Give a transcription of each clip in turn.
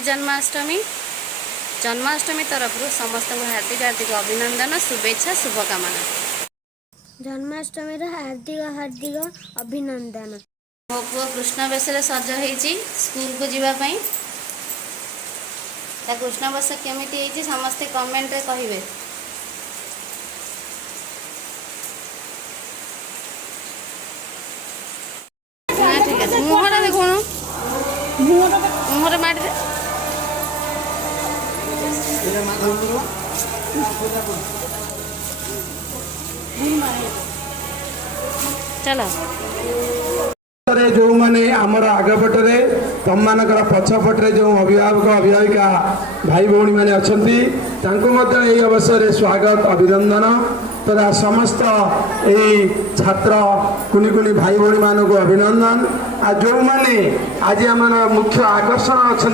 Happy Janmashtami. Janmashtami तरफ समस्त हार्दिक हार्दिक अभिनंदन, शुभेच्छा, शुभकामना। जन्माष्टमी हार्दिक हार्दिक अभिनंदन। मो पुओ कृष्ण बेश सज हो स्कूल को जीवाई। कृष्ण बेश केमी समस्ते कमेंट रे कहिबे। ठीक है मुहर देखुण मुहर माटी चलो जो माने आमर आगपटे तुम मान पछपटे जो अभिभावक अभिभाविका भाई भौणी मैंने अच्छा अवसर में स्वागत अभिनंदन तथा समस्त यही छात्र कुनी कुनी भाई भौणी मान को अभिनंदन। आ जो माने आज आम मुख्य आकर्षण अच्छा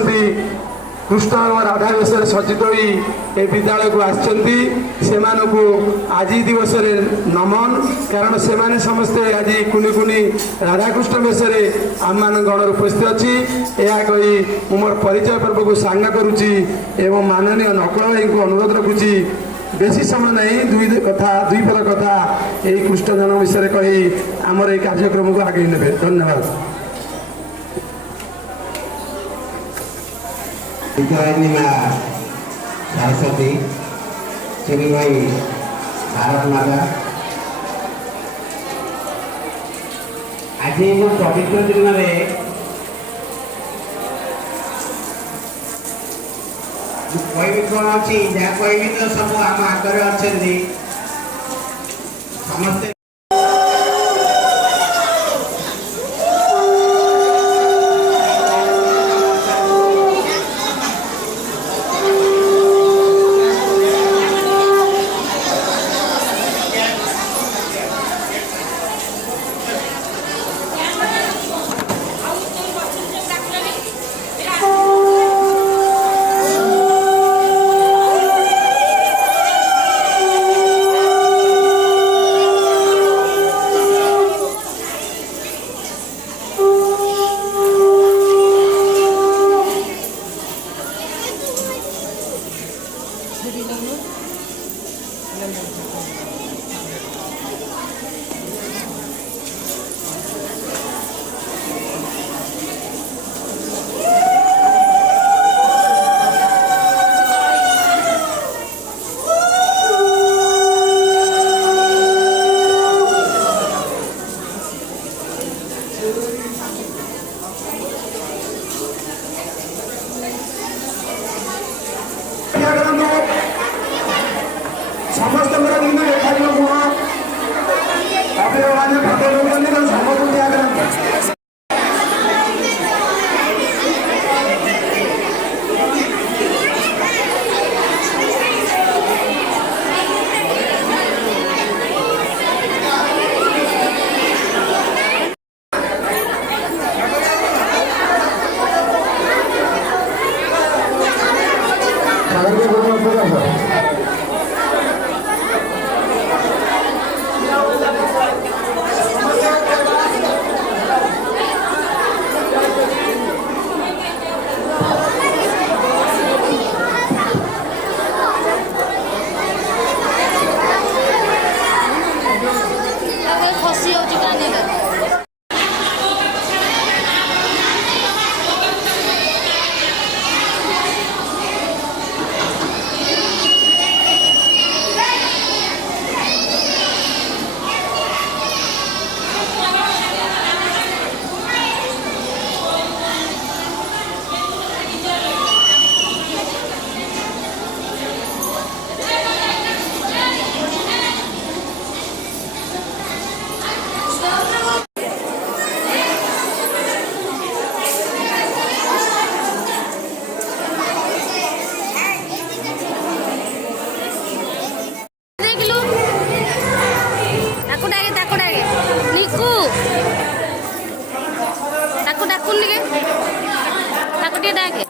कृष्ण और राधा वेश सज्जित हो विद्यालय को आसि आज दिवस नमन कारण से माने समस्ते आज कुनी कुनी राधाकृष्ण वेश आम मान गण उपस्थित अच्छी यह कही मोर परिचय पर्व को सांग करुच्ची एवं माननीय नकुल भाई को अनुरोध रखुची बेसी समय नहीं दुई पद कथा यही कृष्ण जन्म विषय कही आमर ये कार्यक्रम को आगे ने। धन्यवाद। सरस्वती श्री भाई भारत माता आज पवित्र दिन में कह कौन अच्छी जहाँ कह तो सब आम आगे अच्छा समस्ते समस्त दिन देखा डाकुन डाके